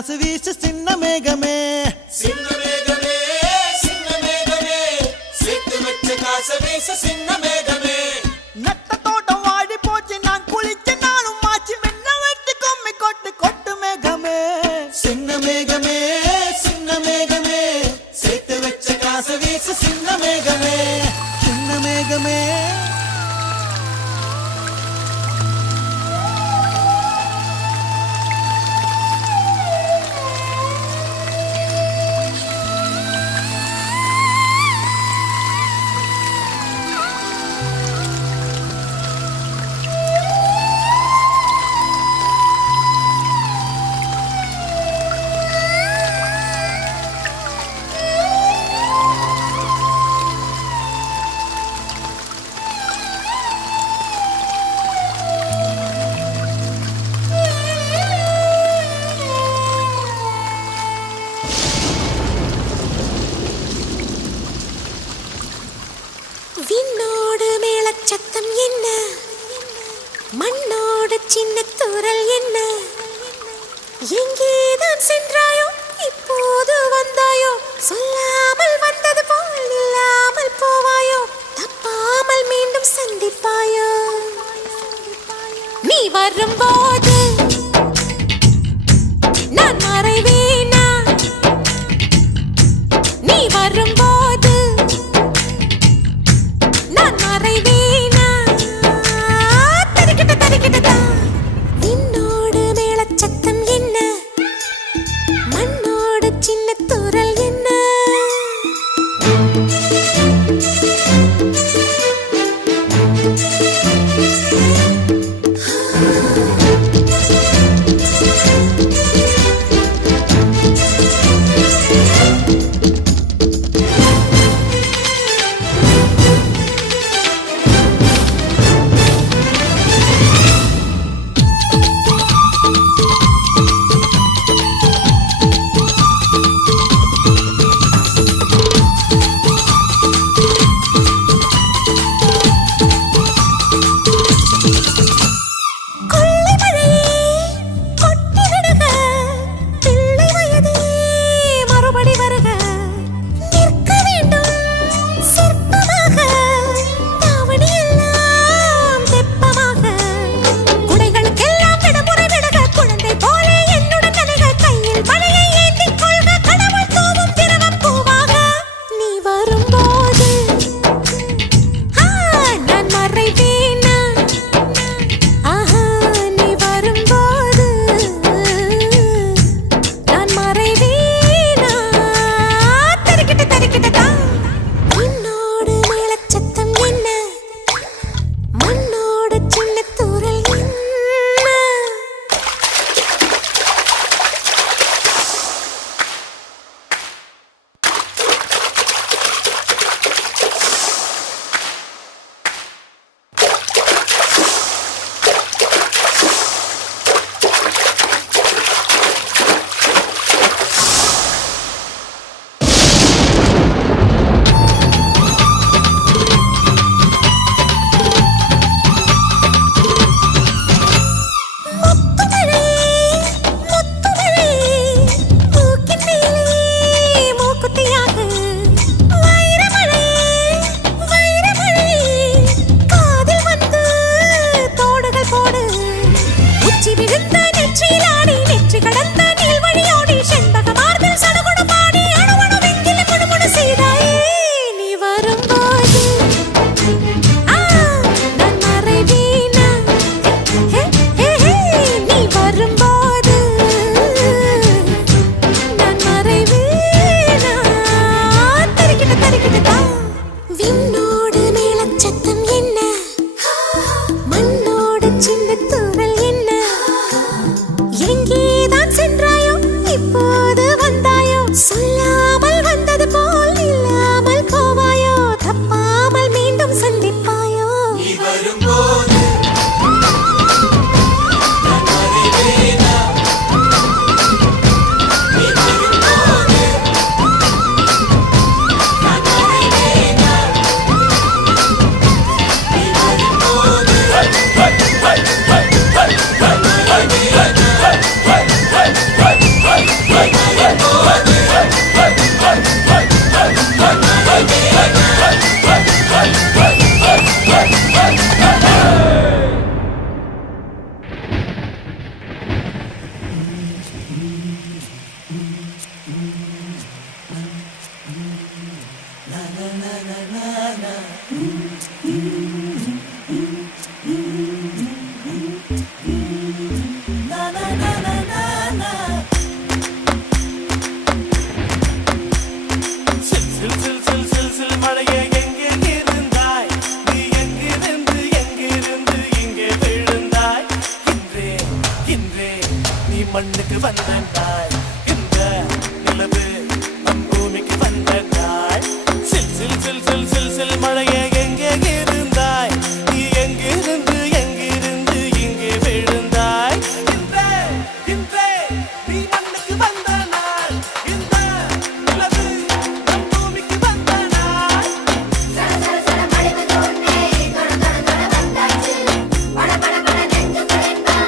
காசு வீசு சின்ன மேகமே சின்ன மேகமே சின்ன மேகமே சேர்த்து வச்ச காசு வீசு சின்ன மேகமே நட்ட தோட்டம் வாடி போச்சு நான் குளிச்ச நாளும் மாச்சி மென்ன வெட்டி கொம்மி கொட்டு கொட்டு மேகமே சின்ன மேகமே சேர்த்து வச்ச காசு வீசு சின்ன மேகமே சின்ன மேகமே சின்ன தூரல் என்ன எங்கேதான் சென்றாயோ இப்போது வந்தாயோ சொல்லாமல் வந்தது போல் இல்லாமல் போவாயோ தப்பாமல் மீண்டும் சந்திப்பாயோ நீ வரும்போது நான் மறைவேனா நீ வரும்போது நான் மறைவேனா தரிக்கிட்ட தரிக்கிட்டதா விண்ணோடு மேளச்சத்தம் என்ன மண்ணோடு சின்ன தூரல் என்ன மண்ணுக்கு வந்தாய் இந்த நிலவு நம் பூமிக்கு வந்தாய் சில் சில் சில் சில் சில் சில் மழையே எங்கே இருந்தாய் நீ எங்கிருந்து எங்கிருந்து இங்கே விழுந்தாய் இன்றே இன்றே நீ மண்ணுக்கு வந்த நாள் இந்த நிலவு நம் பூமிக்கு வந்த நாள் சர சர சர மழைவு தோன்றே தொட தொட தொட வந்தாச்சு பட பட பட நெஞ்சு குளிர்ந்தா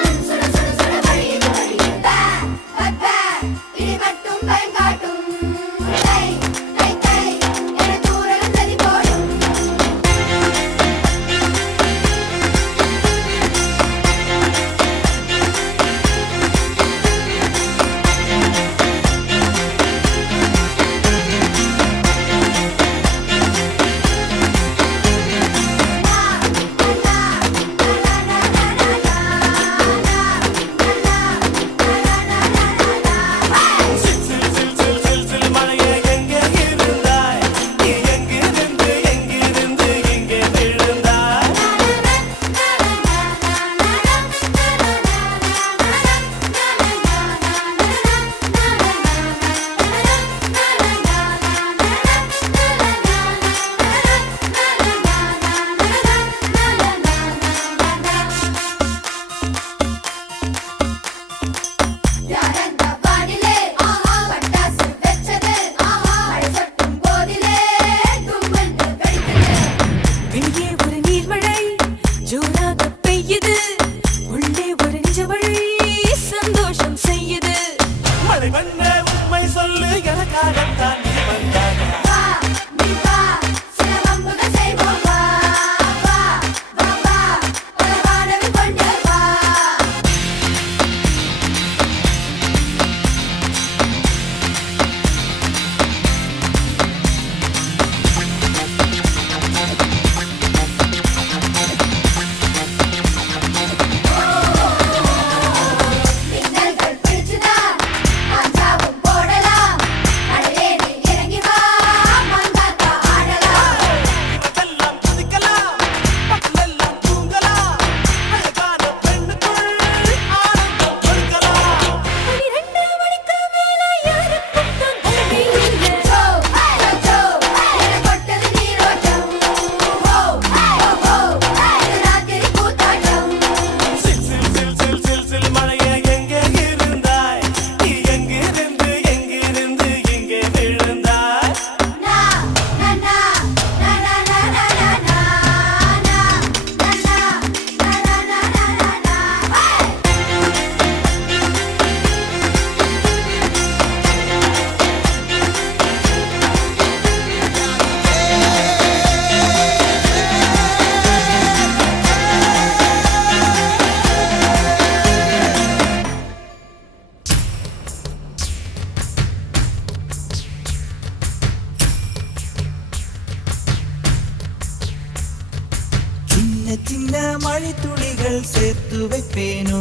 வைப்பேனோ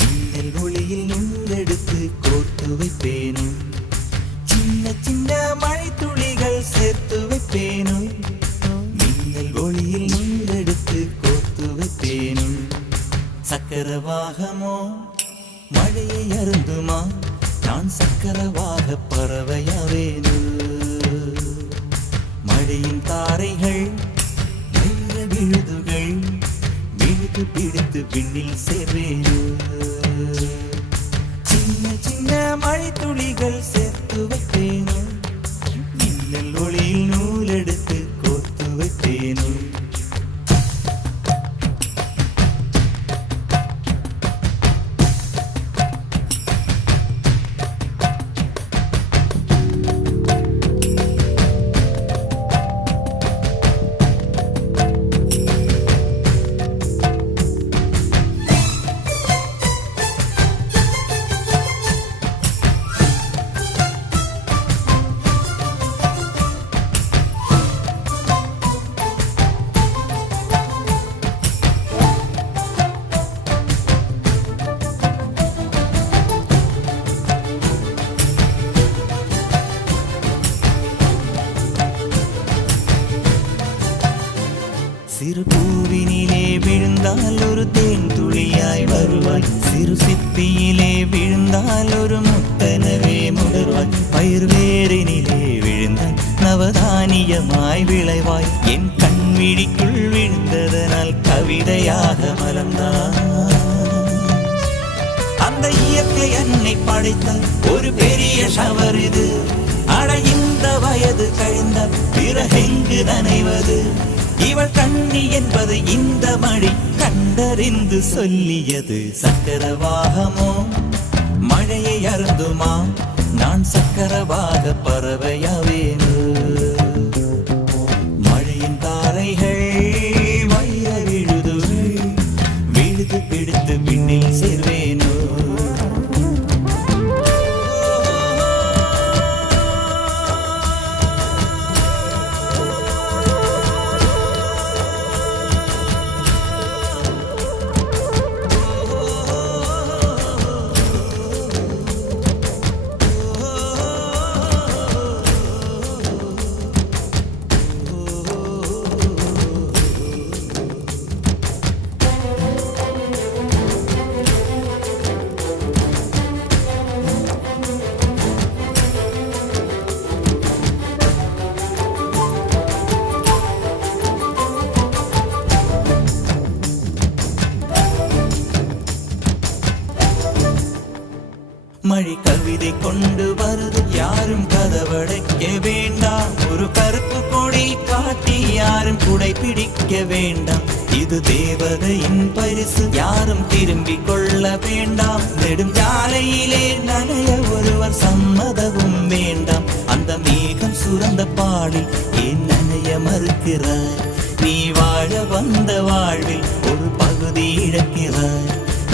மின்னல் ஒளியில் நூலெடுத்து கோர்த்து வைப்பேனோ சின்ன சின்ன மழை துளிகள் சேர்த்து வைப்பேனோ மின்னல் ஒளியில் நூலெடுத்து கோர்த்து வைப்பேனோ சக்கரவாகமோ மழையை அருந்துமா நான் சக்கரவாக பறவையாவேனோ மழையின் தாரைகள் வைர விழுதுகள் விழுது பிடித்து விண்ணில் சேர்வேனோ சின்ன சின்ன மழை துளிகள் சேர்த்து வைப்பேனோ மின்னல் ஒளியில் நூலெடுத்து கோர்த்து வைப்பேனோ சிறு பூவினிலே விழுந்தால் ஒரு தேன் துளியாய் வருவாய் சிறு சிப்பியிலே விழுந்தால் ஒரு முத்தனவே முடர்வாய் பயிர் வேரினிலே விழுந்தால் நவதானியமாய் விளைவாய் என் கண்விழிக்குள் விழுந்ததனால் கவிதையாக மலர்ந்தாய் அந்த இயற்கை என்னை படைத்தால் ஒரு பெரிய ஷவர் இது அட இந்த வயது கழிந்தால் பிறகெங்கு நனைவது இவள் கண்ணி என்பது இந்த மழை கண்டறிந்து சொல்லியது சக்கரவாகமோ மழையை அருந்துமா நான் சக்கரவாக பறவையாவேனோ மழையின் தாரைகள் வைர விழுதுகள் விழுது பிடித்து விண்ணில் சேர்வேனோ மழை கவிதை கொண்டு வருது யாரும் கதவடைக்க வேண்டாம் ஒரு கருப்பு கொடி காட்டி யாரும் குடை பிடிக்க வேண்டாம் இது தேவதையின் பரிசு யாரும் திரும்பிக் கொள்ள வேண்டாம் நெடுஞ்சாலையிலே நனைய ஒருவர் சம்மதமும் வேண்டாம் அந்த மேகம் சுரந்த பாடில் ஏன் நனைய மறுக்கிறாய் நீ வாழ வந்த வாழ்வில் ஒரு பகுதி இழக்கிறாய்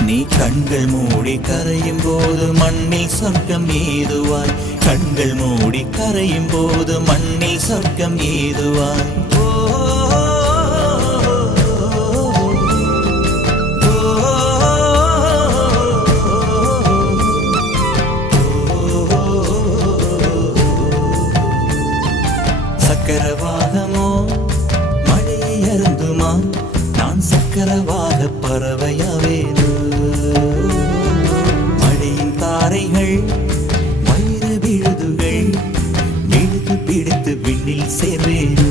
நீ கண்கள் மூடி கரையும் போது மண்ணில் சொர்க்கம் ஏதுவாய் கண்கள் மூடி கரையும் போது மண்ணில் சொர்க்கம் ஏதுவாய் சக்கரவாகமோ மழையை அருந்துமா நான் சக்கரவாக பறவையாவேனோ மழையின் தாரைகள் வைர விழுதுகள் விழுது பிடித்து விண்ணில் சேர்வேனோ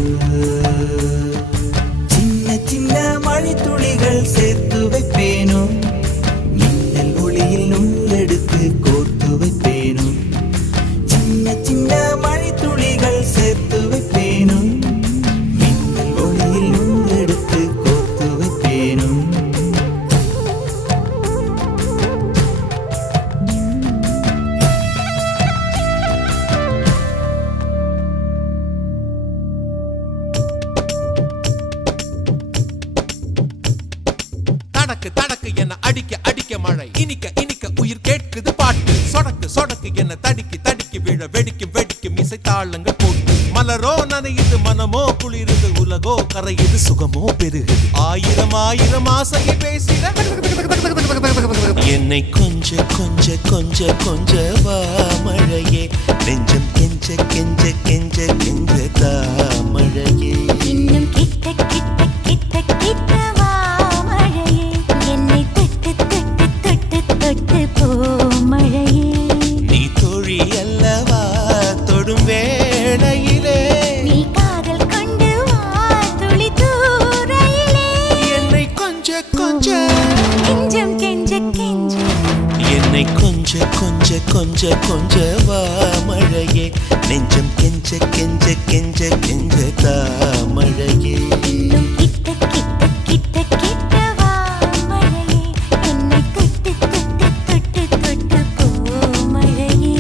கரையுது சுகமோ பெருகுது ஆயிரம் ஆயிரம் ஆசையை பேசிட என்னை கொஞ்ச கொஞ்ச கொஞ்ச கொஞ்ச வா மழையே நெஞ்சம் கெஞ்ச கெஞ்ச கெஞ்ச கெஞ்ச தா மழையே இன்னும் கிட்ட கிட்ட கிட்ட கிட்ட வா மழையே என்னை தொட்டு தொட்டு தொட்டு தொட்டு போ மழையே நீ தோழி அல்லவா தொடும் வேளையிலே நீ காதல் கொண்டு வா துளி தூரையிலே என்னை கொஞ்ச கொஞ்ச கெஞ்சம் கெஞ்ச கெஞ்ச என்னை கொஞ்ச கொஞ்ச கொஞ்ச கொஞ்ச வா மழையே நெஞ்சம் கெஞ்ச கெஞ்ச கெஞ்ச கெஞ்ச தா மழையே இன்னும் கிட்ட கிட்ட கிட்ட கிட்ட வா மழையே என்னை தொட்டு தொட்டு தொட்டு தொட்டு போ மழையே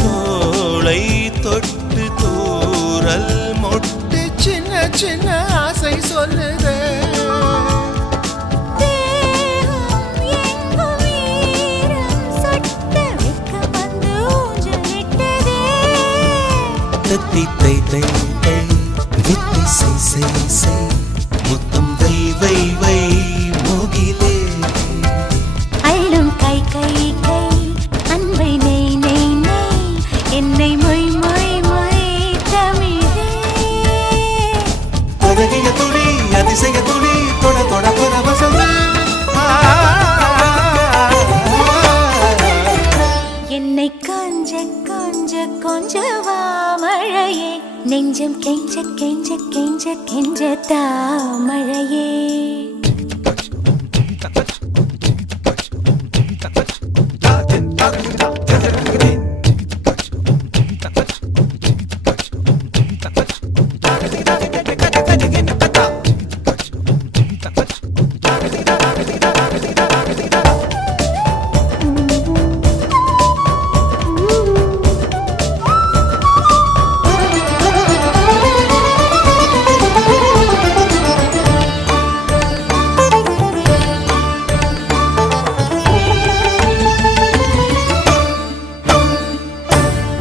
தோளை தொட்டு தூரல் மொட்டு சின்ன சின்ன ஆசை சொல்லுதே தேகம் எங்கும் ஈரம் சொட்ட வெட்கம் வந்து ஊஞ்சலிட்டதே தத்தி தை தை தை வித்தை சை சை சை முத்தம் வை வை வை மோகிலே அள்ளும் கை கை கை அன்பை நெய் நெய் நெய் என்னை மொய் மொய் மொய் தமிழே அழகிய துளி அதிசய துளி தொட தொட பரவசமே என்னை கொஞ்ச கொஞ்ச கொஞ்ச வா மழையே நெஞ்சம் கெஞ்ச கெஞ்ச கெஞ்ச கெஞ்ச தா மழையே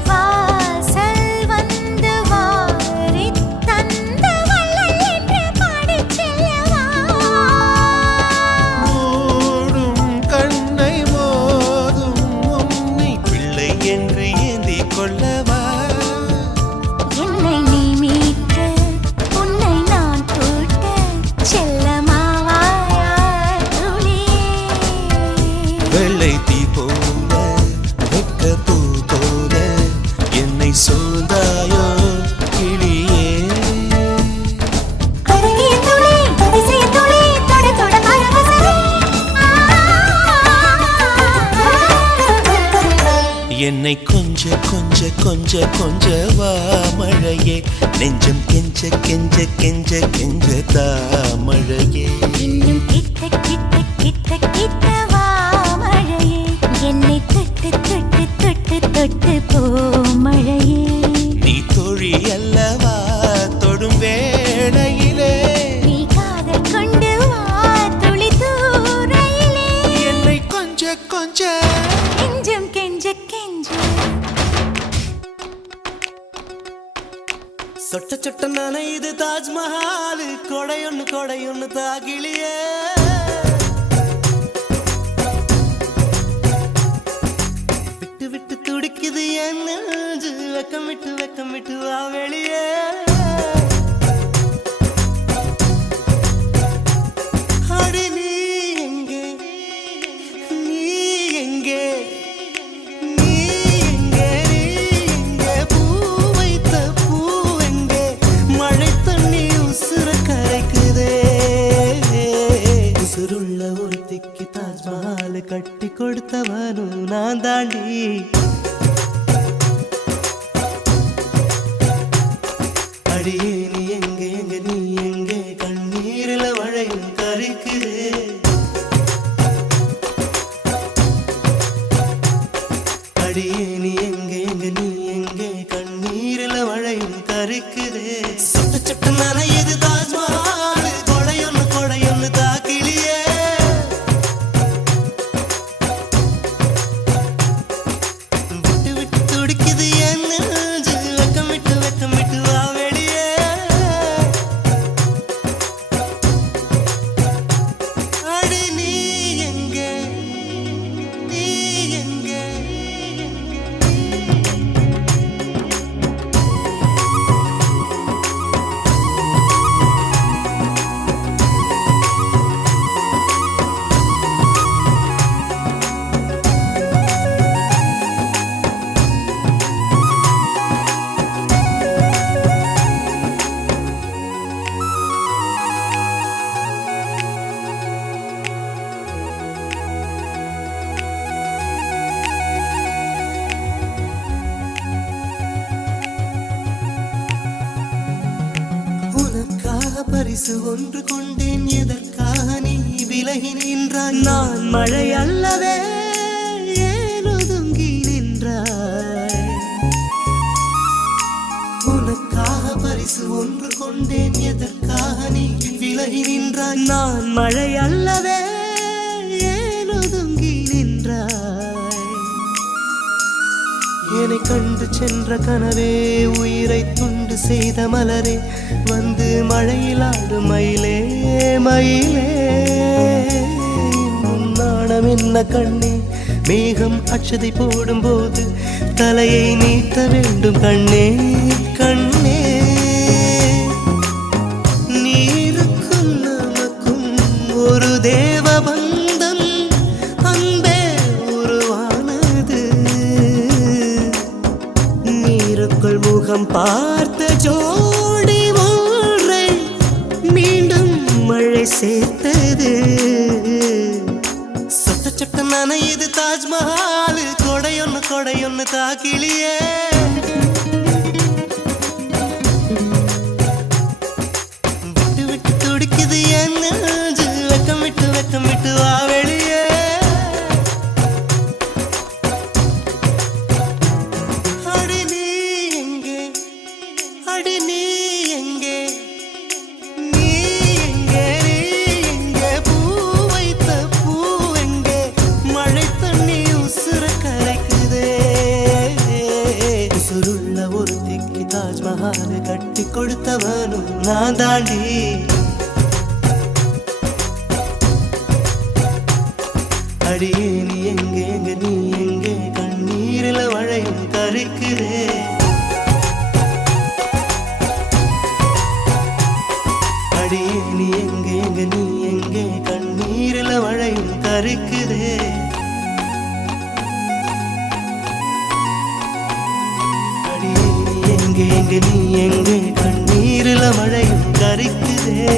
வாசல் வந்து வாரித் தந்த வள்ளல் என்று பாடிச் செல்லவா மூடும் கண்ணை மோதும் உன்னை பிள்ளை என்று ஏந்தி கொள்ளவா என்னை நீ மீட்ட உன்னை நான் கூட்ட செல்லமாவாயா துளியே வெள்ளை தீ போல வெக்க பூ போல என்னை சூழ்ந்தாயோ கிளியே அழகிய துளி அதிசய துளி தொட தொட பரவசமே என்னை கொஞ்ச கொஞ்ச கொஞ்ச கொஞ்ச வா மழையே நெஞ்சம் கெஞ்ச கெஞ்ச கெஞ்ச கெஞ்ச தா மழையே இன்னும் கிட்ட கிட்ட கிட்ட கிட்ட வா மழையே என்னை தொட்டு தொட்டு தொட்டு தொட்டு போ மழையே நீ தோழி அல்லவா தொடும் வேளையிலே நீ காதல் கொண்டு வா துளி தூரையிலே என்னை கொஞ்ச கொஞ்ச கெஞ்சம் கெஞ்ச கெஞ்ச சொட்ட சொட்ட நனையுது தாஜ்மஹால் கொடையொன்னு தாகிலியே விட்டு விட்டு துடிக்குது என் நெஞ்சு வெக்கம் விட்டு வா வெளியே அடி நீ எங்கே நீ எங்கே நீ எங்கே நீ எங்கே பூ வைத்த பூ எங்கே மழை தண்ணி உசுர கரைக்குதே உசுருள்ள ஒருத்திக்கு தாஜ்மஹால் கட்டி கொடுத்தவனும் நான் தாண்டி அடியே நீ எங்கே எங்க நீ எங்கே கண்ணீரில் மழையும் கரைக்குதே நீ எங்கே நீ எங்கே கண்ணீரில மழையும் கருக்குதே சொட்ட சொட்ட நனையுது தாஜ்மஹால் கொடையொன்னு தாக்கிலியே விட்டு விட்டு துடிக்குது என் நெஞ்சு வெக்கமிட்டு வா வெளியே அடி நீ எங்கே பரிசு ஒன்று கொண்டேன் எதற்காக நீ விலகி நின்றாய் நான் மழை அல்லவே ஏன் ஒதுங்கி நின்றாய் உனக்காக பரிசு ஒன்று கொண்டேன் எதற்காக நீ விலகி நின்றாய் நான் மழை அல்லவே ஏன் ஒதுங்கி நின்றாய் என்னை கண்டு சென்ற கனவே உயிரை துண்டு செய்த மலரே வந்து மழையில் ஆடு மயிலே மயிலே நாணம் என்ன கண்ணே மேகம் அச்சதை போடும்போது தலையை நீட்ட வேண்டும் கண்ணே கண்ணே நீருக்கும் நமக்கும் ஒரு தேவ பந்தம் அன்பே உருவானது நீருக்குள் முகம் பார்த்த ஜோடி ஒன்றை மீண்டும் மழை சேர்த்தது சொட்ட சொட்ட நனையுது தாஜ்மஹால் கொடையொன்னு தாக்கிலியே விட்டு விட்டு துடிக்குது என் நெஞ்சு வெக்கமிட்டு வா வெளியே அடி நீ எங்கே பூ வைத்த பூ எங்கே மழை தண்ணி உசுர கரைக்குதே உசுருள்ள ஒரு திக்கி தாஜ்மஹால் கட்டி கொடுத்தவனும் நான் தாண்டி அடியே நீ எங்கே கண்ணீரில மழையும் கருக்குதே அடியே நீ எங்கே கண்ணீரில மழையும் கருக்குதே அடியே நீ எங்கே கண்ணீரில மழையும் கருக்குதே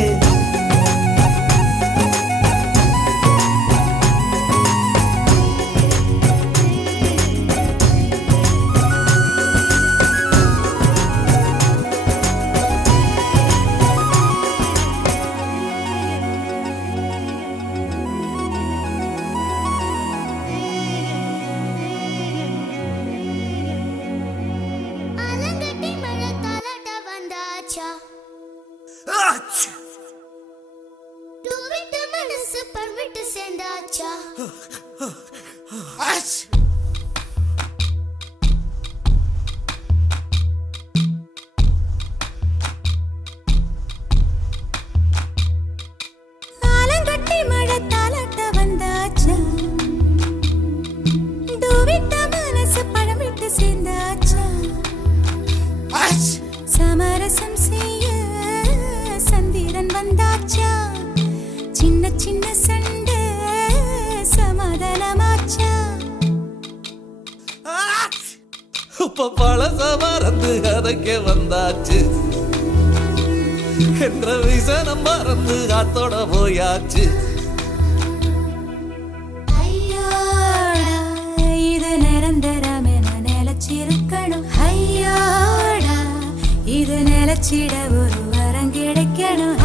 ஆலங்கட்டி மழை தாலாட்ட வந்தாச்சா டூவிட்டு மனசு பர்விட்டு சேர்ந்தாச்சா ஆலங்கட்டி மழை தாலாட்ட வந்தாச்சா டூவிட்டு மனசு பர்விட்டு சேர்ந்தாச்சா சமரசம் செய்ய சந்திரன் வந்தாச்சா சின்ன சின்ன சண்டை சமாதானமாச்சா இப்ப பழச மறந்து கதைக்க வந்தாச்சு என்ற விசனம் மறந்து காத்தோட போயாச்சு ஐயோடா இது நிரந்தரமென நிலச்சிருக்கணும் ஐயோடா இது நிலச்சிட ஒரு வரம் கிடைக்கணும்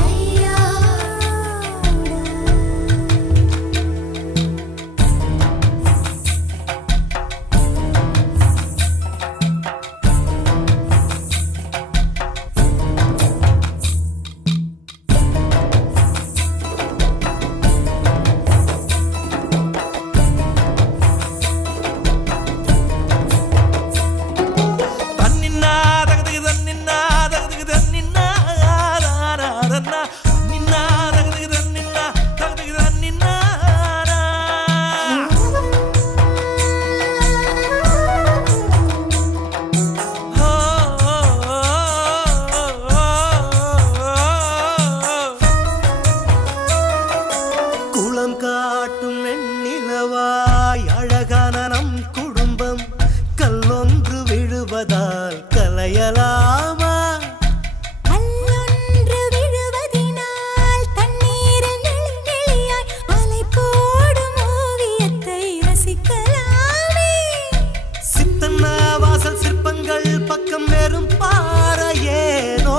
பக்கம் வெறும் பாறை ஏனோ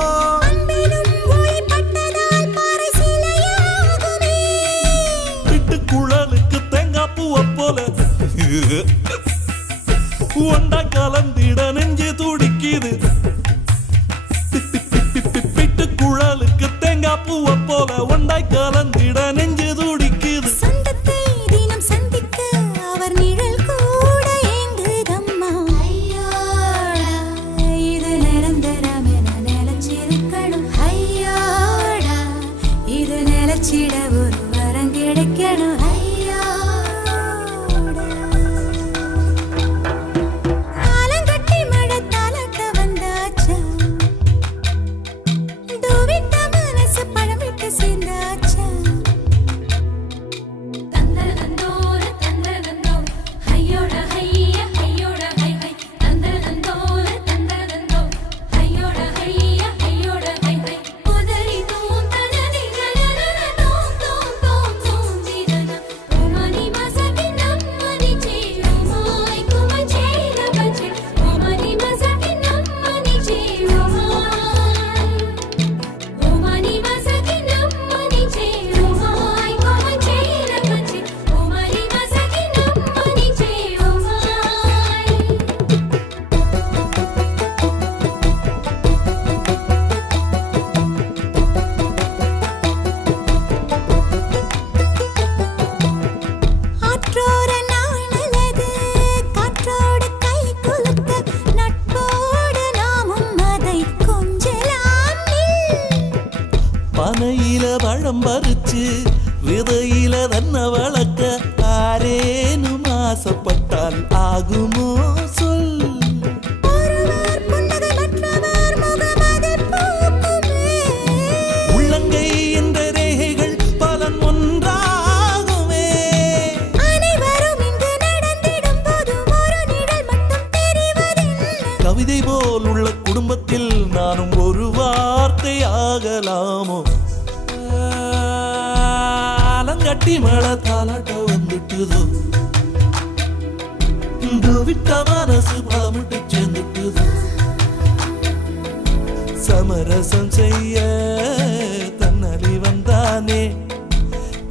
அன்பிலும் ஒளிப்பட்டதால் பாறை சிலையாகுமே. விட்டு குழலுக்கு தேங்காய் பூவை போல ஒண்டா கலந்திட நெஞ்சு துடிக்குது. பிட்டு குழலுக்கு தேங்காய் பூவை போல ஒண்டாய் கலந்திட நெஞ்சு துடிக்குது. சொந்தத்தை தினம் சந்திக்க அவர் நிழல் கூட ஏங்குதம்மா. ஐயோடா, இது நிரந்தரம் என நிலைச்சிருக்கணும். ஐயோடா, இது நிலைச்சிட ஒரு வரம் கிடைக்கணும். ஆலங்கட்டி மழை தாலாட்ட வந்தாச்சா, தூவிட்ட மனசு பழமிட்டு சேர்ந்தாச்சா. தந்தரதந்தோர தந்தரதந்தோ ஹையோட ஹைய ஹையோட ஹை ஹை தந்தரதந்தோர தந்தரதந்தோ ஹையோட ஹைய ஹையோட ஹை ஹை உதரி தூம் தனதி கனரன தூம் தூம் தூம் தூம் ஜீரன ஓமனி மசகி நம்மனி ஜீவமாய் குமச்சேல பச்சே ஓமனி மசகி நம்மனி ஜீவமாய் ஓமனி மசகி நம்மனி ஜீவமாய் குமச்சேல பச்சே ஓமனி மசகி நம்மனி ஜீவமாய் ஆற்றோர நாணலது காற்றோடு கை குலுக்க நட்போடு நாமும் அதை கொஞ்சலாம். பனையில பழம் பறிச்சு விதையில தன்ன வளர்க்க ஆரேனும் ஆசைப்பட்டால் ஆகுமோ சொல். ஒருவர் புன்னகை மற்றவர் முகம் அதில் பூக்குமே. உள்ளங்கை என்ற ரேகைகள் பலன் ஒன்றாகுமே. அனைவரும் இங்கு நடந்திடும் போது ஒரு நிழல் மட்டும் தெரிவதில்லை. கவிதை போல் உள்ள குடும்பத்தில் நானும் ஒரு வார்த்தை ஆகலாமோ. ஆலங்கட்டி மழை தாலாட்ட வந்துட்டுதோ, விட்ட மனசு பழமிட்டு சேர்ந்துட்டுதோ. சமரசம் செய்ய தன்னடி வந்தானே,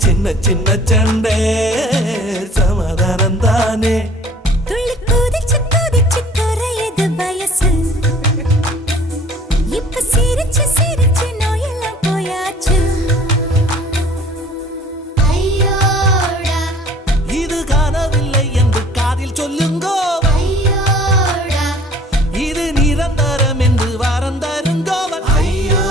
சின்ன சின்ன சண்டை சமாதானம் தானே. துள்ளி குதிச்சு குதிச்சு குறையுது வயசு. இப்ப சிரிச்சு சிரிச்சு நோயெல்லாம் போயாச்சு. ஐயோடா, இது காணவில்லை என்று காதில் சொல்லுங்கோ. ஐயோடா, இது நிரந்தரம் என்று வாரம் தருங்கோ. ஐயோ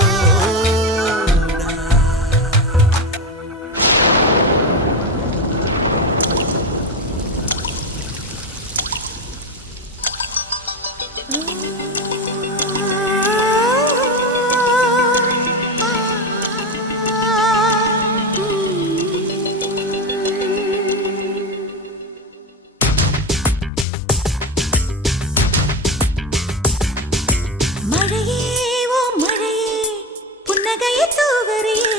மழையே ஓ மழையே புன்னகையை தூவறியே.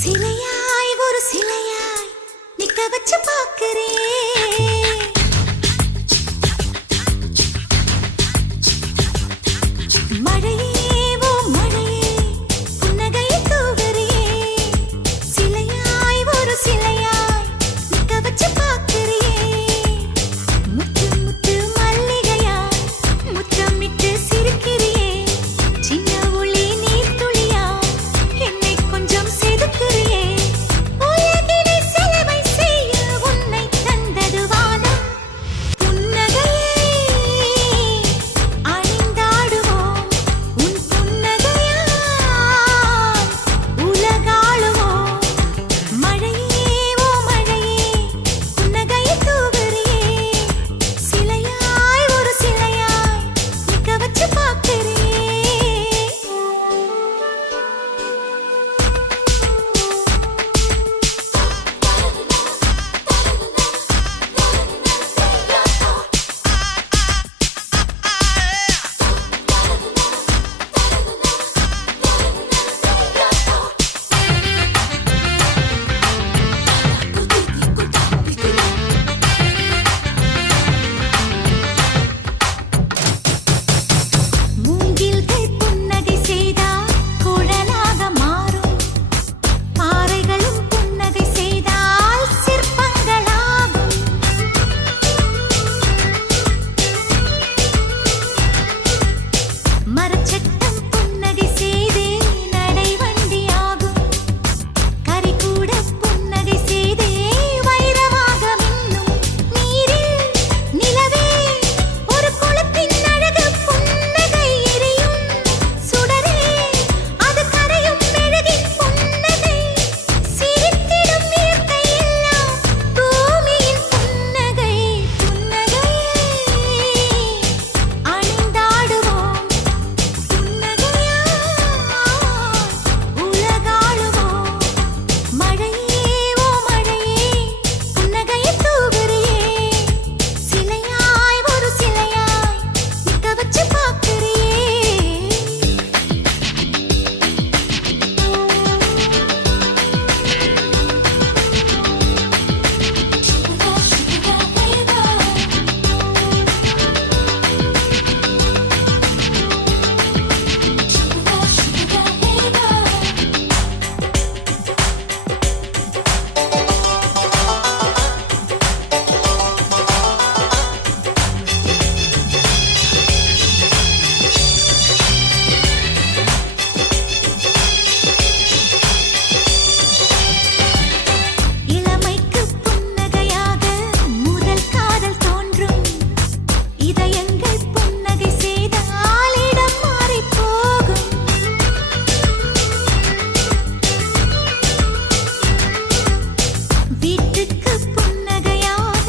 சிலையாய் ஒரு சிலையாய் நிக்க வச்சு பார்க்கிறேன். மழையே ஓ மழையே புன்னகையை தூவறியே. சிலையாய் ஒரு சிலையாய் நிக்க வச்சு பார்க்கிறியே. முத்து முத்து மல்லிகையாய் முத்தமிட்டு சிரிக்கிறியே. சின்ன ஒளி நீர்த்துளியாய் என்னை கொஞ்சம் செதுக்கிறியே. உலகினை செலவை செய்ய உன்னை தந்த முத்துக்கு புன்னகையாக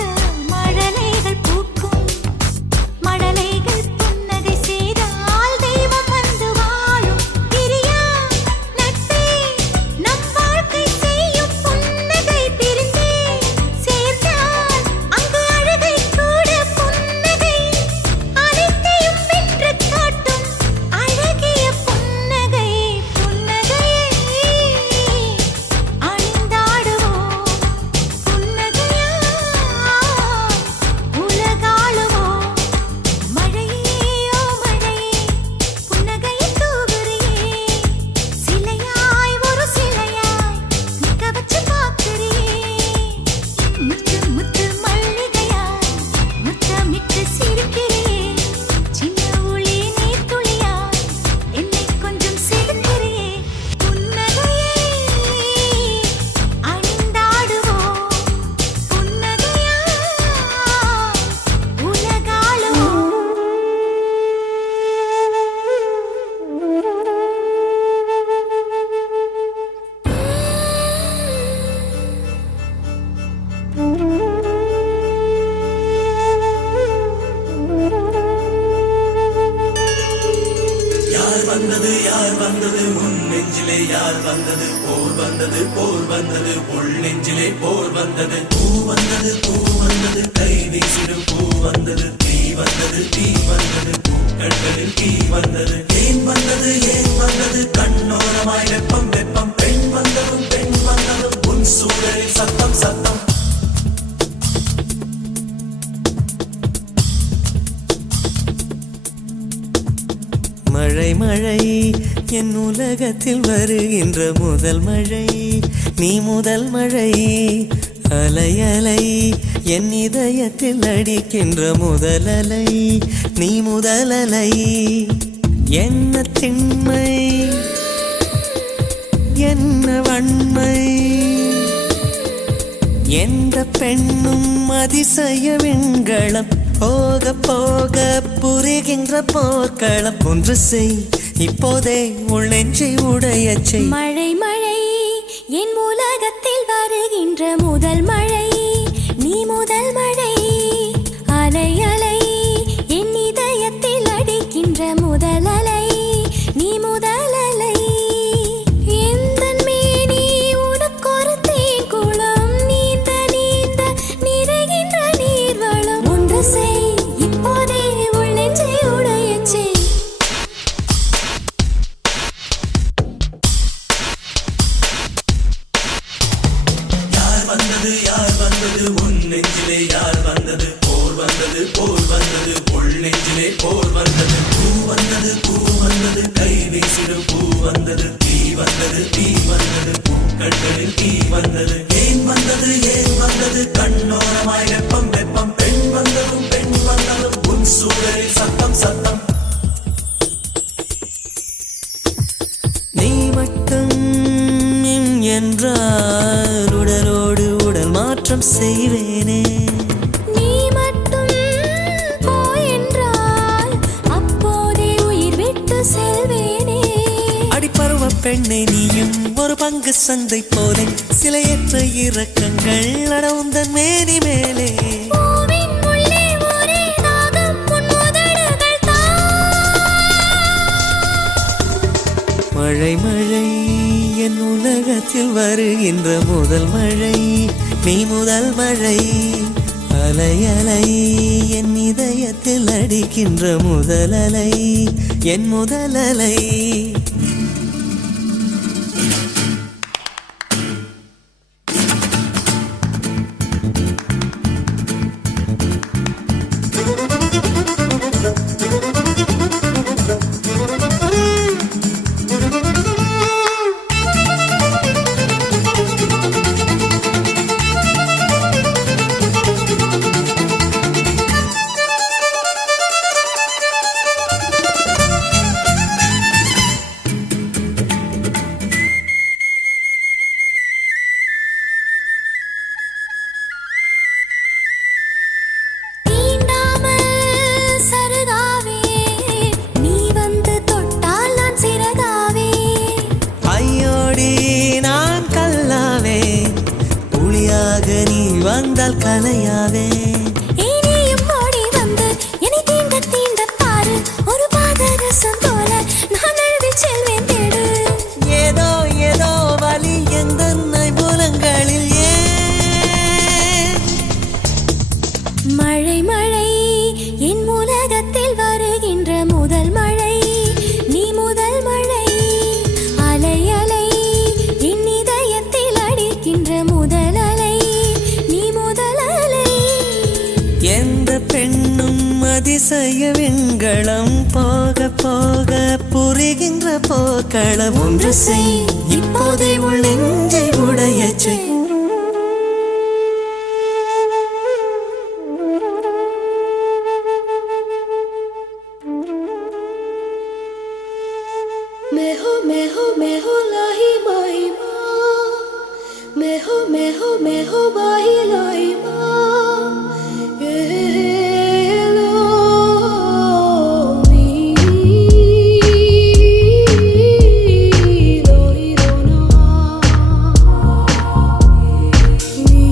மழலைகள் பூக்கும். மழலைகள் புன்னகை செய்தால் தெய்வம் வந்து வாழும். பிரியா நட்பே நம் வாழ்க்கை செய்யும் புன்னகை பிரிந்தே சேர்ந்தால் அங்கு அழகை கூட புன்னகை அனைத்தையும் வென்று காட்டும் அழகிய புன்னகை. புன்னகையை அணிந்தாடுவோம், புன்னகையால் உலகாளுவோம். மழையோ மழையே புன்னகையை தூவுறியே, சிலையாய் ஒரு சிலையாய் நிற்க வச்சு பார்க்கிறியே. முத்து முத்து மல்லிகையாய் முத்தமிட்டு சிரிக்கிறியே, சின்ன ஒளி நீர்த்துளியாய் என்னை கொஞ்சம் செதுக்கிறியே. புன்னகையை அணிந்தாடுவோம், புன்னகையால் உலகாளுவோம். யார் வந்தது யார் வந்தது உன் நெஞ்சிலே யார் வந்தது போர் வந்தது போர் வந்தது உள் நெஞ்சிலே போர் வந்தது பூ வந்தது கை வீசிடும் பூ வந்தது தீ வந்தது பூக்கண்களில் தீ வந்தது ஏன் வந்தது கண்ணோரமாய் வெப்பம் வெப்பம் பெண் வந்ததும் உன் சூழலில் சத்தம் சத்தம். மழை மழை என் உலகத்தில் வருகின்ற முதல் மழை நீ முதல் மழை. அலை அலை என் இதயத்தில் அடிக்கின்ற முதல் அலை நீ முதல் அலை. என்ன திண்மை என்ன வன்மை, எந்த பெண்ணும் அதிசய விண்களம். போக போக புரிகின்ற போர்க்களம். ஒன்று செய் இப்போதே உள் நெஞ்சை உடையச் செய். மழை மழை என் உலகத்தில் வருகின்ற முதல் மழை நீ முதல் மழை. அலை அலை என் இதயத்தில் அடிக்கின்ற முதல் அலை நீ முதல் அலை. எந்தன் மேனி உனக்கொரு தேங்குளம், நீந்த நீந்த நிறைகின்ற நீர்வளம். ஒன்று செய் இப்போதே உள் நெஞ்சை உடையச் செய். யார் வந்தது உன் நெஞ்சிலே யார் வந்தது போர் வந்தது உள் நெஞ்சிலே போர் வந்தது பூ வந்தது கை வீசிடும் பூ வந்தது தீ வந்தது பூக்கண்களில் தீ வந்தது ஏன் வந்தது கண்ணோரமாய் வெப்பம் வெப்பம் பெண் வந்ததும் உன் சூழலில் சத்தம் சத்தம். நீ மட்டும் என்றால் உடலோடு உடல் மாற்றம் செய்வேனே. நீ மட்டும் போ என்றால் அப்போதே உயிர் விட்டு செல்வேனே. அடிப்பருவ பெண்ணை நீயும் ஒரு பங்கு சந்தை போலே, சிலையற்ற இறக்கங்கள் அடவுந்தன் மேனி மேலே. பூவின் உள்ளே ஒரே தாகம் உன் உதடுகள் தான். மழை மழை என் உலகத்தில் வருகின்ற முதல் மழை நீ முதல் மழை. அலை அலை என் இதயத்தில் அடிக்கின்ற முதல் அலை என் முதல் அலை. வந்தால் கலையாவே இனியும் ஓடி வந்து என்னை தீண்ட தீண்ட பாரு ஒரு பாதரசம் போல நான் எழுதி செல்வேன் தேடு ஏதோ ஏதோ வலி எந்த புலங்களில் ஏன் மழை மழை என் உலகத்தில் வருகின்ற முதல் மழை நீ முதல் மழை அலை அலை என் இதயத்தில் அடிக்கின்ற முதல் அலை நீ முதல் அலை எந்த பெண்ணும் அதிசய விண்களம் போக போக புரிகின்ற போக்களம் ஒன்று செய் இப்போதே உள் நெஞ்சை உடையச் செய் मैं हो लाही माही माँ मैं हो बाही लाई माँ ये लो मी लो ही लो ना मी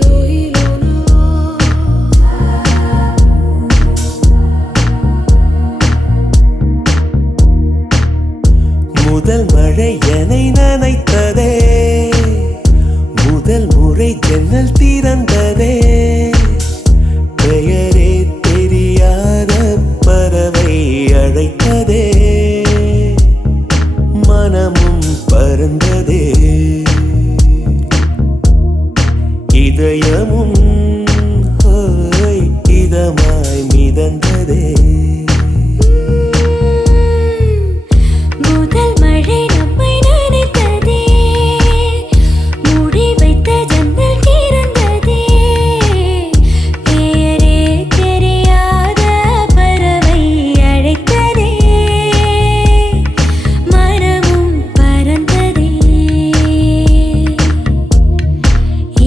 लो ही लो ना முதல் மழை என்னை நனைத்ததே முதல் முறை ஜன்னல் திறந்ததே பெயரே தெரியாத பறவை அழைத்ததே மனமும் பறந்ததே இதயமும் ஹோய் இதமாய் மிதந்ததே முதல் மழை நம்மை நினைத்ததே மூடி வைத்த ஜன்னல் திறந்ததே பெயரே தெரியாத பறவை அழைத்ததே மனமும் பறந்ததே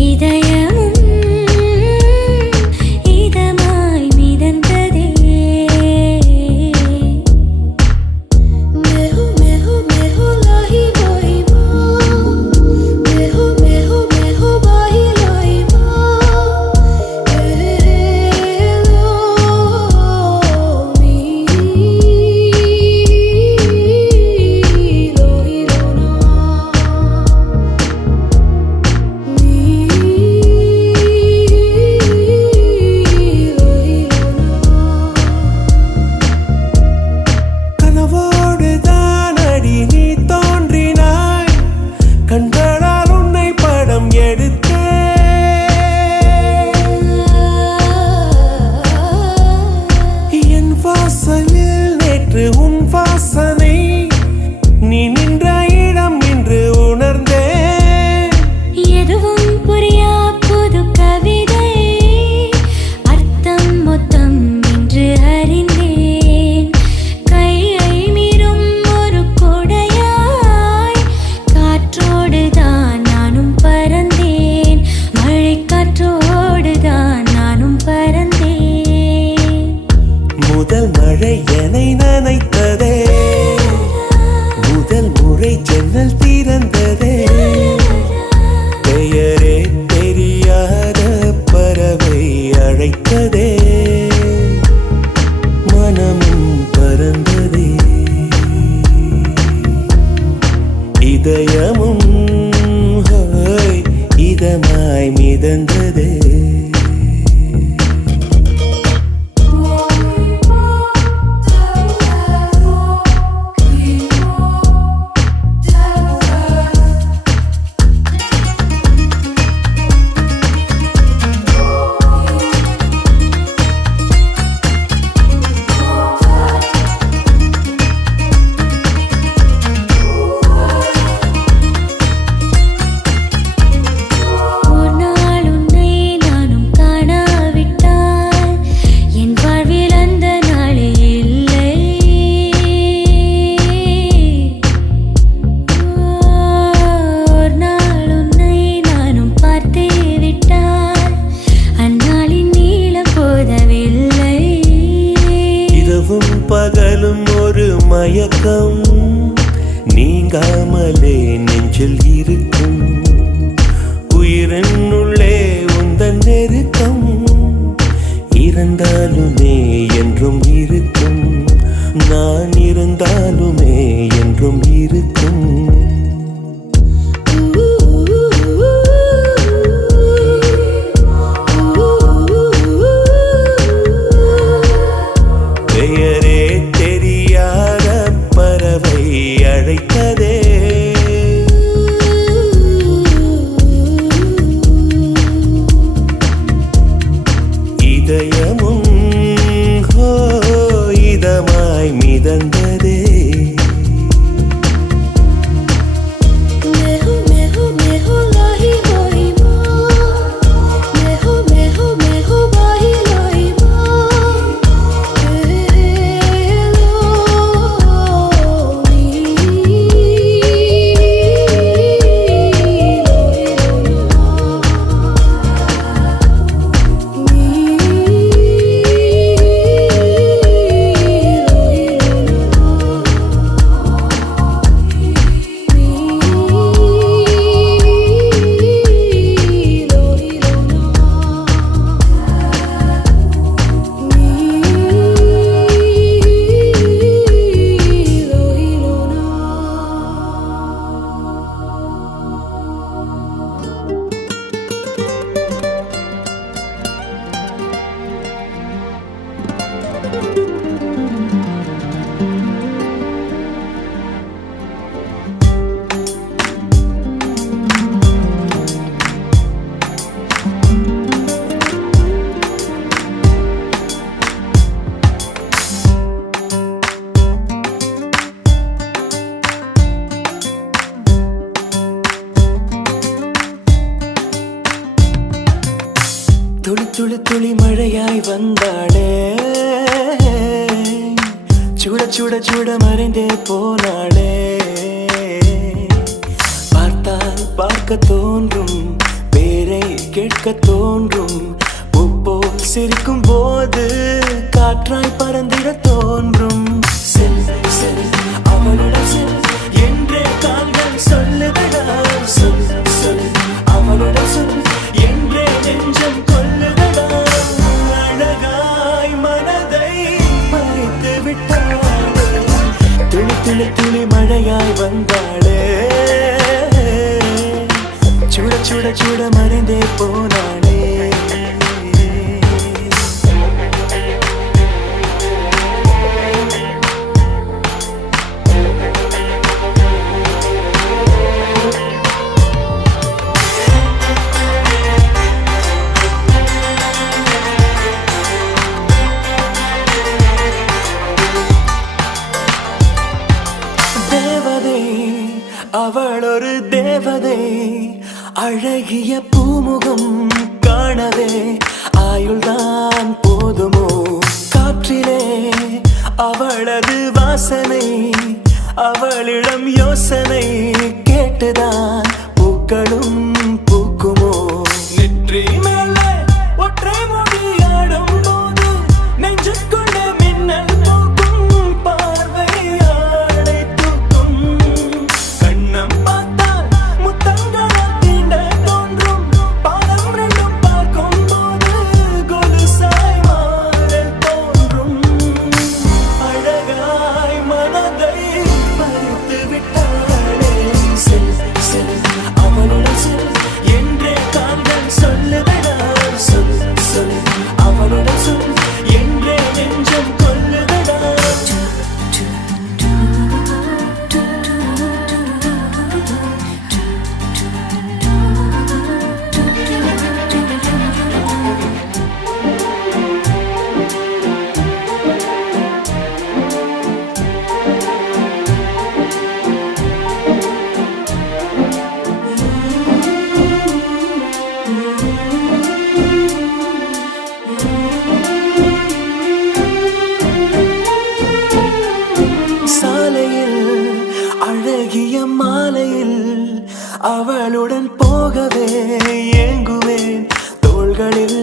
இதயமும் இதமாய் மிதந்ததே मैं हो लाही माही माँ मैं हो बाही लाई माँ ये लो मी लो ही लो ना मी लो ही लो ना கனவோடு தானடி நீ தோன்றினாய் கண்களால் உன்னை படம் எடுத்தேன் என் வாசலில் நேற்று உன் வாசனை நீ நின்ற இடம் என்று உணர்ந்தேன் எதுவும் புரியா புது கவிதை அர்த்தம் மொத்தம் என்று அறிந்தேன் கையை மீறும் ஒரு கொடையாய் காற்றோடு தான் நானும் பறந்தேன் இருக்கும் உயிரினுள்ளே உந்தன் நெருக்கம் இருந்தாலுமே என்றும் இருக்கும் நான் இருந்தாலுமே என்றும் இருக்கும் பெயரே தெரியாத பறவை அழைத்ததே இதயமும் இதமாய் மிதந்ததே துளி துளி துளி மழையாய் வந்தாளே சுட சுட சுட மறைந்தே போனாளே பார்த்தால் பார்க்க தோன்றும் பேரை கேட்க தோன்றும் பூப்போல் சிரிக்கும் போது காற்றாய் பறந்திட தோன்றும் செல் செல் அவளுடன் செல் என்றே கால்கள் சொல்லுதடா சொல் சொல் அவளுடன் சொல் என்றே நெஞ்சம் கொல்லுதடா அழகாய் மனதை மறைத்து விட்டாளே துளி துளி துளி மழையாய் வந்தாளே சுட சுட சுட மறைந்தே போனாளே தேவதை அவள் ஒரு தேவதை அழகிய பூமுகம் காணவே ஆயுள்தான் போதுமோ காற்றிலே அவளது வாசனை அவளிடம் யோசனை கேட்டுதான் பூக்களும் பூக்குமோ நெற்றி மேலே ஒற்றை மொழியாடும் போது நெஞ்சுக்குள்ள மின்னல் போக்கும் பார்வையாளை தூக்கும் கண்ணம் பார்த்தால் முத்தங்களை தீண்ட தோன்றும் பாதம் ரெண்டும் பார்க்கும் போது கொலுசாய் மாற தோன்றும் அழகாய் மனதை பறித்து விட்டாளே செல் செல் அவளுடன் செல் என்றே கால்கள் சொல்லுதடா சொல் சொல் அவளுடன் சொல் என்றே நெஞ்சம் கொல்லுதடா சாலையில் அழகிய மாலையில் அவளுடன் போகவே ஏங்குவேன் தோள்களில்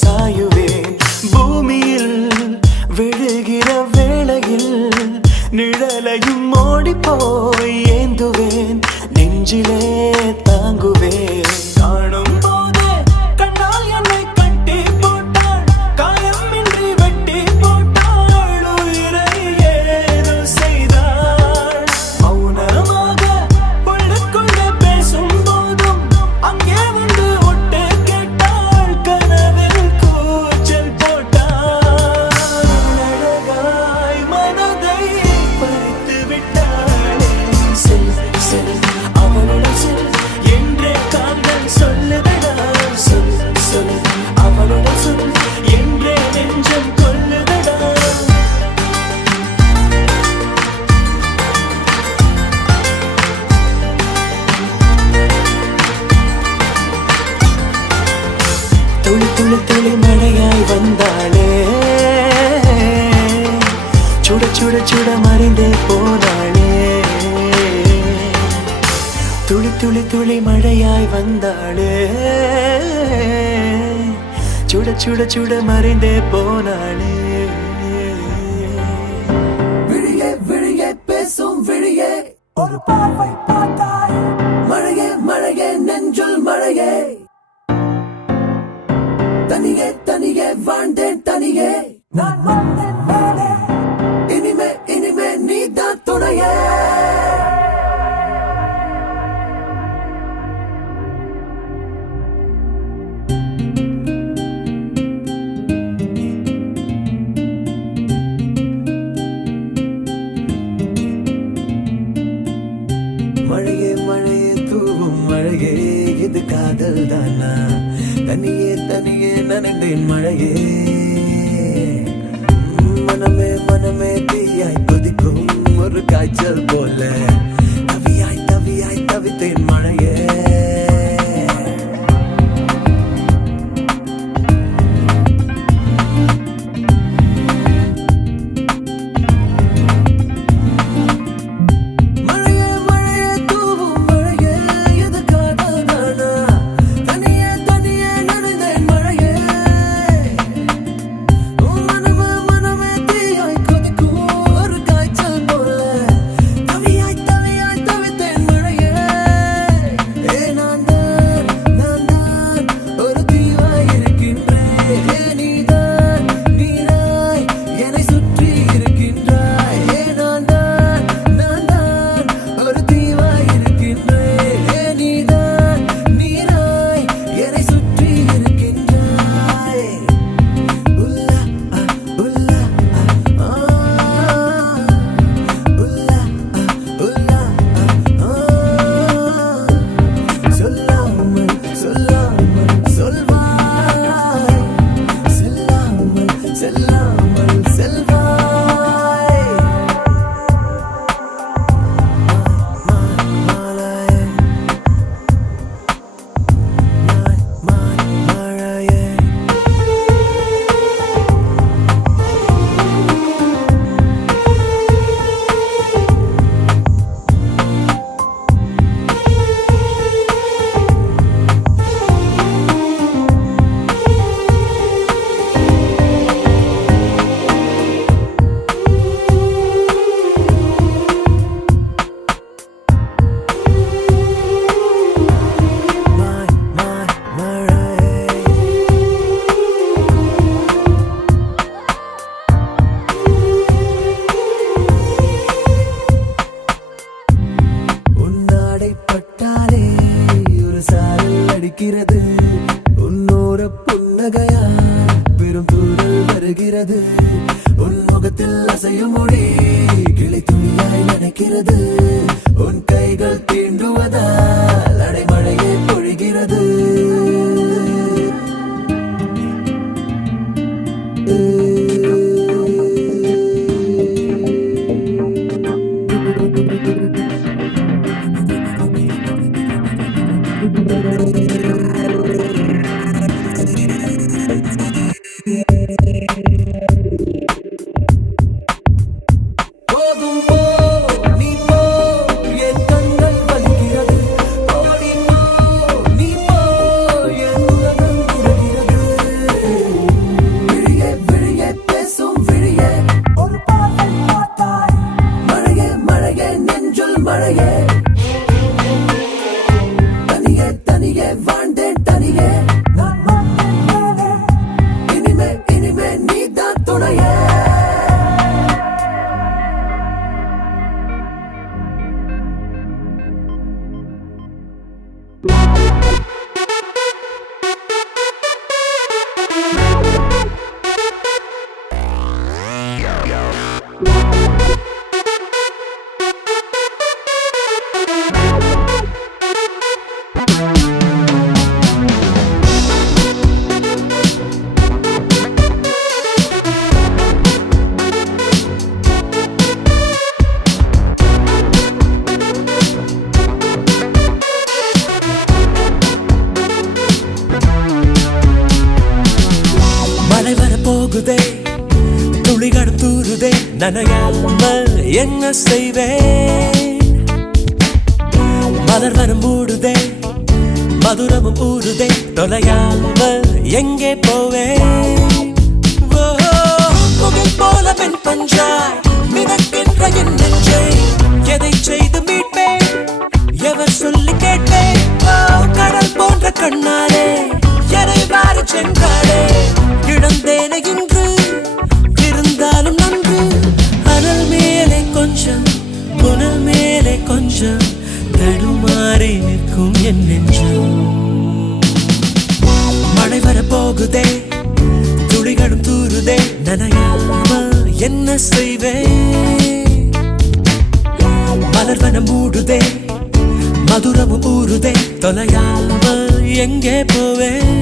சாயுவேன் பூமியில் விழுகிற வேளையில் நிழலையும் ஓடி போய் ஏந்துவேன் நெஞ்சிலே துளி துளி மழையாய் வந்தாளே சுட சுட சுட மறைந்தே போனாளே துளி துளி துளி மழையாய் வந்தாளே சுட சுட சுட மறைந்தே போனாளே விழியே விழியே பேசும் விழியே ஒரு பார்வை பார்த்தாய் மழையே மழையே நெஞ்சுள் மழையே தனியே தனியே வாழ்ந்தேன் தனியே நான் வந்தேன் மேலே இனிமே இனிமே நீதான் துணையே மழையே மழையே தூவும் மழையே இது காதல் தானா தனியே தனியே நனைந்தேன் மழையே மனமே மனமே தீயாய் கொதிக்கும் ஒரு காய்ச்சல் போல தவியாய் தவியாய் தவித்தேன் மழையே பட்டாலே ஒரு சாரல் அடிக்கிறது உன்னோர புன்னகையா பெரும் தூரல் வருகிறது உன் முகத்தில் அசையும் மொழி கிளி துணியாய் நினைக்கிறது உன் கைகள் தீண்டுவதால் அடைமழையே பொழிகிறது போதும் போ நீ போ என் கண்கள் வலிக்கிறது ஓடி போ நீ போ என் மனம் குடுகிறது விழியே விழியே பேசும் விழியே ஒரு பார்வை பார்த்தாய் மழையே மழையே நெஞ்சுள் மழையே தனியே தனியே வாழ்ந்தே நனையாமல் என்ன செய்வேன்? மலர் வனம் மூடுதே, மதுரமும் ஊறுதே, தொலையாமல் எங்கே போவேன்? புகழ் போல பெண் பஞ்சாய் மிதக்கின்ற என் நெஞ்சை எதை செய்து மீட்பேன்? எவர் சொல்லி கேட்பேன்? கடல் போன்ற கண்ணாலே எதை வாரி சென்றாளே, இழந்தேனே இன்று இருந்தாலும் நன்று. அனல் மேலே கொஞ்சம், புனல் மேலே கொஞ்சம், தடுமாறி நிற்கும் என் நெஞ்சம். மழை வர போகுதே, துளிகளும் தூருதே, நனையாமல் என்ன செய்வேன்? மலர்வனம் மூடுதே, மதுரமும் ஊறுதே, தொலையாமல் எங்கே போவேன்?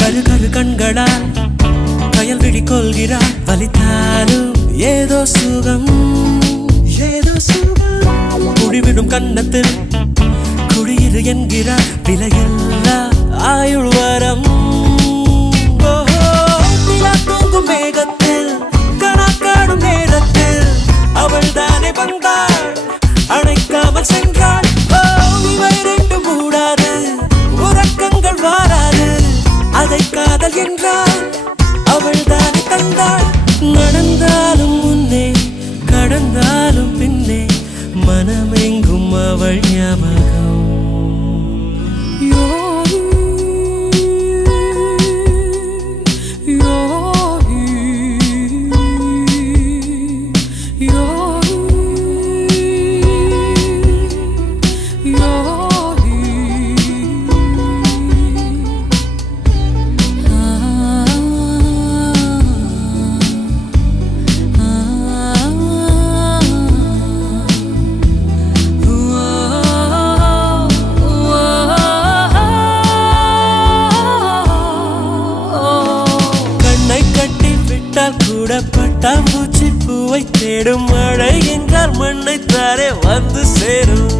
கரு கரு கண்களால் கயல் விழி கொள்கிறார், வலித்தாலும் ஏதோ சுகம், ஏதோ சுகம். குடிவிடும் கண்ணத்தில் குடியிரு என்கிறார், விலையில்லா ஆயுள் வரம். தூங்கும் மேகத்தில் கணக்காடும் நேரத்தில் அவள் தானே வந்தாள், அணைக்காமல் சென்றாள். இவை ரெண்டு மூடாது, உறக்கங்கள் வாராது, அதை காதல் என்றால் அவள் தானே தந்தாள். நடந்தாலும் முன்னே, கடந்தாலும் பின்னே, மனமெங்கும் அவள் ஞாபகம். கூட பட்டாம்பூச்சி பூவை தேடும், மழை என்றால் மண்ணை தாரே வந்து சேரும்.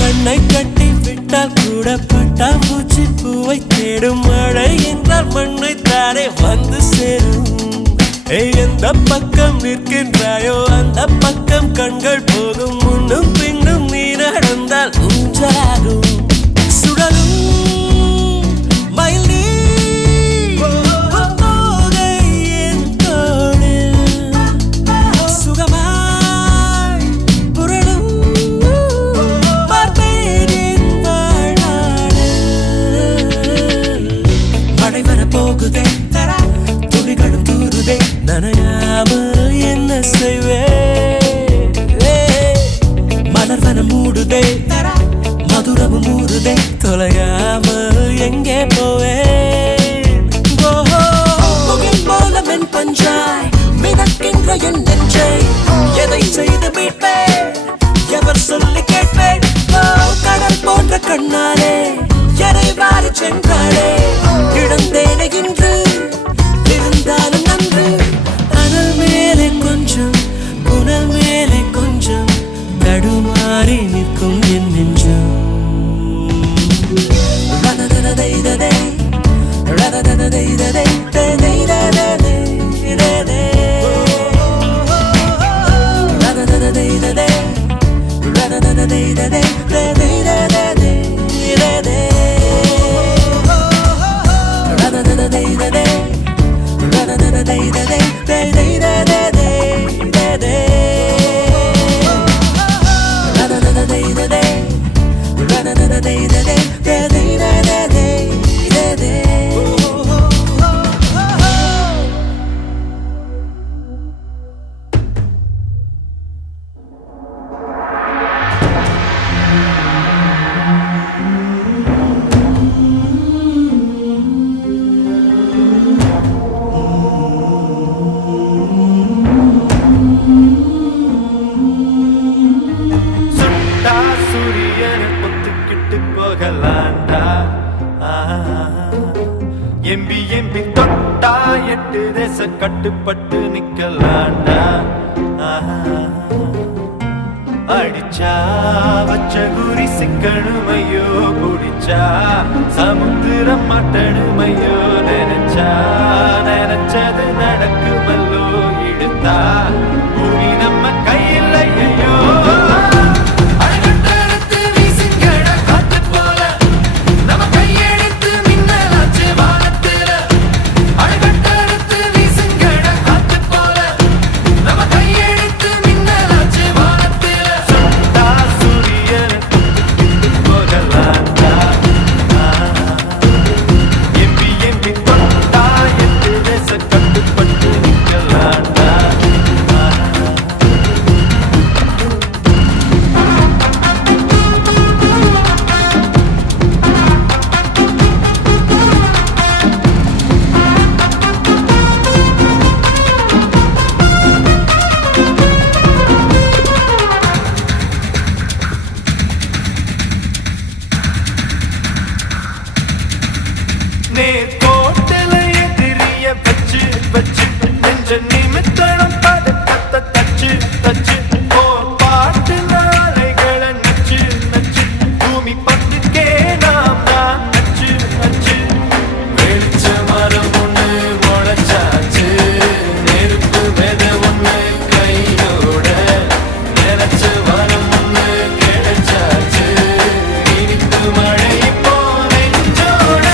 கண்ணை கட்டி விட்டால் கூட பட்டாம்பூச்சி பூவை தேடும், மழை என்றால் மண்ணை தாரே வந்து சேரும். எந்த பக்கம் நிற்கின்றாயோ அந்த பக்கம் கண்கள் போகும், முன்னும் பின்னும் நீ நடந்தால் ஊஞ்சலாகும். சுடலும் மயில் நீ போகை என் தோளில், சுகமாய் புரளும் பார்ப்பேன் என் வாழ்நாளில். மழை வர போகுதே, துளிகளும் தூருதே, நனையாமல் என்ன செய்வேன்? மலர்வனம் மூடுதே, மதுரமும் ஊறுதே, தொலையாமல் எங்கே போவேன்? புகழ் போல மென் பஞ்சாய் மிதக்கின்ற என் நெஞ்சை எதை செய்து மீட்பேன்? எவர் சொல்லி கேட்பேன்? கடல் போன்ற கண்ணாலே எதை வாரி சென்றாளே, இழந்தேனே இன்று இருந்தாலும் நன்று. அனல் மேலே கொஞ்சம், புனல் மேலே கொஞ்சம், தடுமாறி நிற்கும் என் நெஞ்சம். எம்பி எம்பி தொட்டா 8 தேச கட்டுப்பட்டு நிக்கலாண்டா. அடிச்சா வச்ச குறி சிக்கணுமையோ, குடிச்சா சமுத்திரம் மாட்டணுமையோ, நினைச்சது நடக்குமல்லோ, இழுத்தா பூமி நம்ம கையில் ஐயோ. கோட்டல எதிரிய வச்சு வச்சு நெஞ்ச நிமித்தனம் பதக்கத்தை தச்சு தச்சு போர் பாட்டு நாளைகளை நச்சு நச்சு பூமி பத்துக்கே நாம் தான் நச்சு நச்சு. வெளிச்ச மரம் ஒண்ணு முளைச்சாச்சு, நெருப்பு வெத ஒண்ணு கையோட, நினைச்ச வரம் ஒண்ணு கிடைச்சாச்சு, இனிப்பு மழை இப்போ நெஞ்சோட.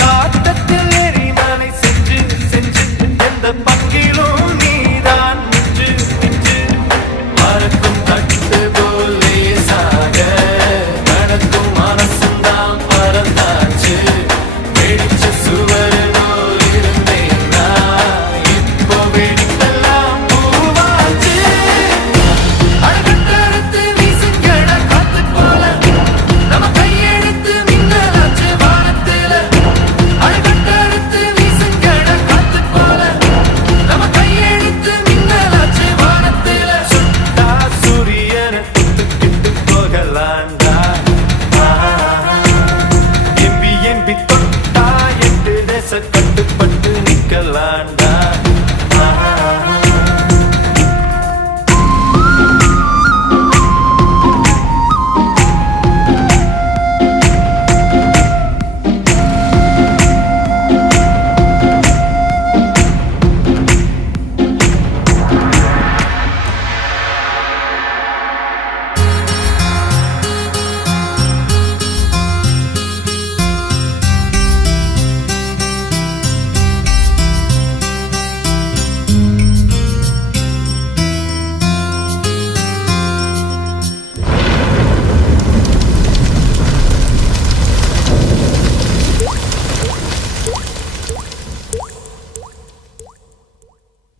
காட்டத்தில் எரிமலை செஞ்சு செஞ்சு எந்த பங்கிலும் நீதான் மிஞ்சு மிஞ்சு. மறக்கும் தட்டு போலே சாக நடக்கும் மனசும் தான் பறந்தாச்சு. வெடிச்ச சுவர் நூல் இருந்தேன்னா இப்போ வெடித்தெல்லாம் பூவாச்சு. அழகட்டறுத்து வீசுங்கட காத்து போல, நம்ம கையெடுத்து மின்னலாச்சு வானத்தில. அழகட்டறுத்து வீசுங்கட காத்து போல, நம்ம கையெடுத்து மின்னலாச்சு வானத்தில. சுட்டா சூரியனை தொட்டுக்கிட்டு போகலாண்டா. எம்பி எம்பி தொட்டா 8 தேச கட்டுப்பட்டு நிக்கலாண்டா.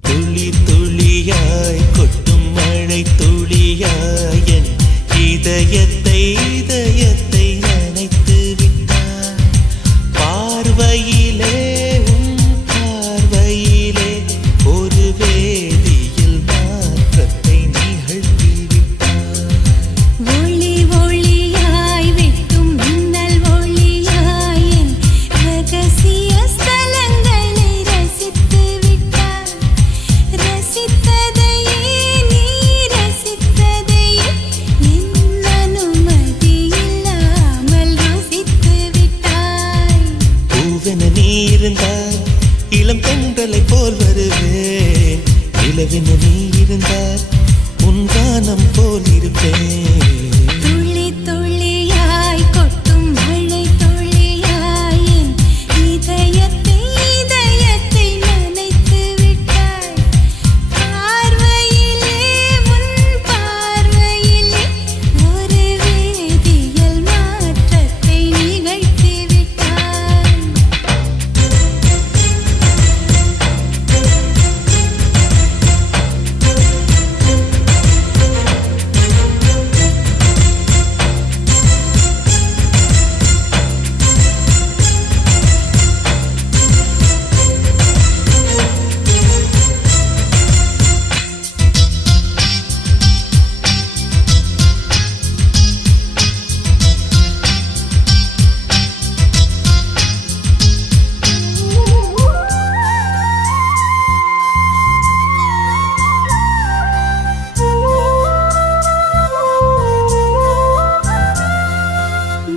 துளி துளியாய் கொட்டும் மழை துளியாய் என் இதயத்தை இதயத்தை நனைத்து விட்டாய். பார்வையிலே உன் பார்வையிலே ஒரு வேதியியல் மாற்றத்தை நிகழ்த்தி விட்டாய். ஒளி ஒளியாய் வெட்டும் மின்னல் ஒளியாய் என் ரகசிய ஸ்தலங்களை ரசித்து விட்டாய். ரசித்ததையே நீ ரசித்ததையே என் அனுமதி இல்லாமல் ருசித்து விட்டாய். பூவென நீ இருந்தால் நிலவென நீ இருந்தால் உன் கானம் போல் இருப்பேன். துள்ளி துள்ளியாய் கொட்டும் மழை துள்ளியாய் என் இதயத்தை இதயத்தை நனைத்து விட்டாய். பார்வையிலே உன் பார்வையிலே ஒரு வேதியியல் மாற்றத்தை நிகழ்த்தி விட்டாய்.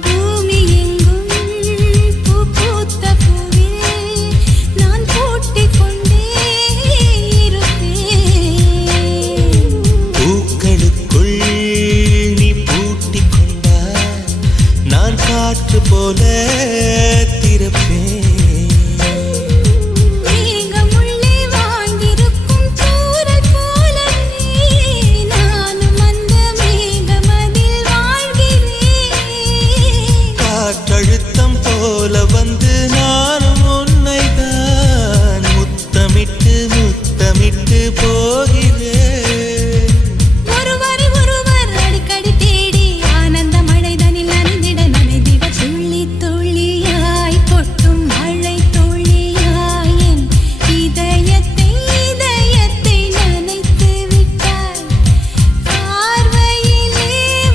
பூமி எங்கும் பூ பூத்த பூவில் நான் பூட்டிக் கொண்டே இருப்பேன். பூக்களுக்குள் நீ பூட்டிக் கொண்டால் நான் காற்று போல திறப்பேன். மேகமுள்ளே வாழ்ந்திருக்கும் தூறல் போலவே நானும் அந்த மேகமதில் வாழ்கிறேன். காற்றழுத்தம் போல வந்து நானும் உன்னை தான் முத்தமிட்டு முத்தமிட்டு போகிறேன். ஒருவரை ஒருவர் அடிக்கடி தேடி ஆனந்த மழைதனில் நனைந்திட நனைந்திட துள்ளி துள்ளியாய் கொட்டும் மழை துள்ளியாய் என் இதயத்தை இதயத்தை நனைத்து விட்டாய். பார்வையிலே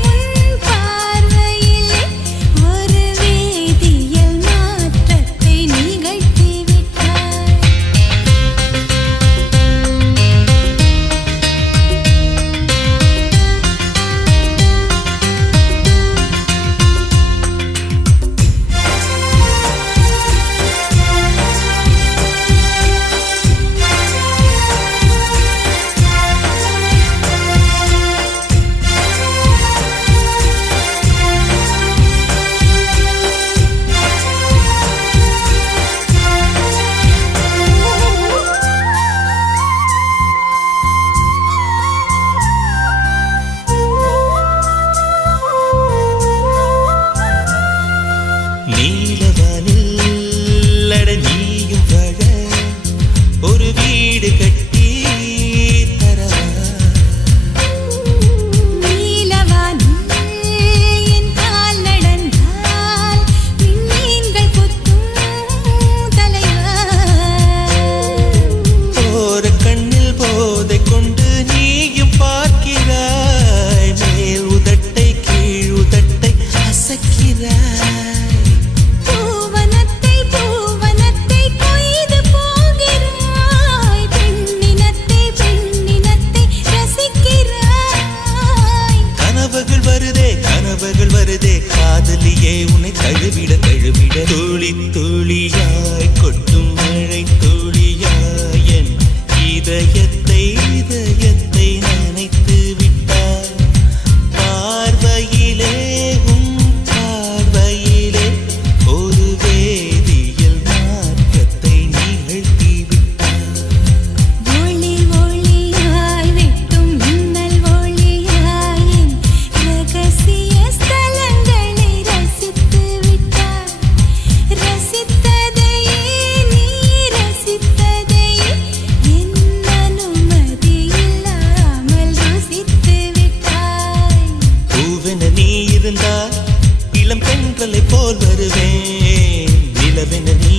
உன் பார்வையிலே ஒரு வேதியியல் மாற்றத்தை நிகழ்த்தி விட்டாய். நீலவானில் அட நீயும் வாழ ஒரு வீடு கட்டி தரவா. நீலவானில் என் கால் நடந்தால் விண்மீன்கள் கொத்தும் தலைவா. போற கண்ணில் போதை கொண்டு நீயும் பார்க்கிறாய். மேல் உதட்டை கீழ் உதட்டை அசக்கிறாய். பூவனத்தை பூவனத்தை கொய்து போகிறாய். பெண்ணினத்தை பெண்ணினத்தை ரசிக்கிறாய். கனவுகள் வருதே காதலியே உன்னை தழுவிட தழுவிட. துளி துளியாய் கொட்டும் மழை துளியாய் என் இதயத்தை இதயத்தை நனைத்து விட்டாய். பார்வையிலே உன் பார்வையிலே ஒரு வேதியியல் மாற்றத்தை நிகழ்த்தி விட்டாய். ஒளி ஒளியாய் வெட்டும் மின்னல் ஒளியாய் என் ரகசிய ஸ்தலங்களை ரசித்து விட்டாய். ரசித்ததையே நீ ரசித்ததையே என் அனுமதி இல்லாமல் ருசித்து விட்டாய். பூவென நீ இருந்தால் இளம் பெண்களை போல் வருவேன். நிலவென நீ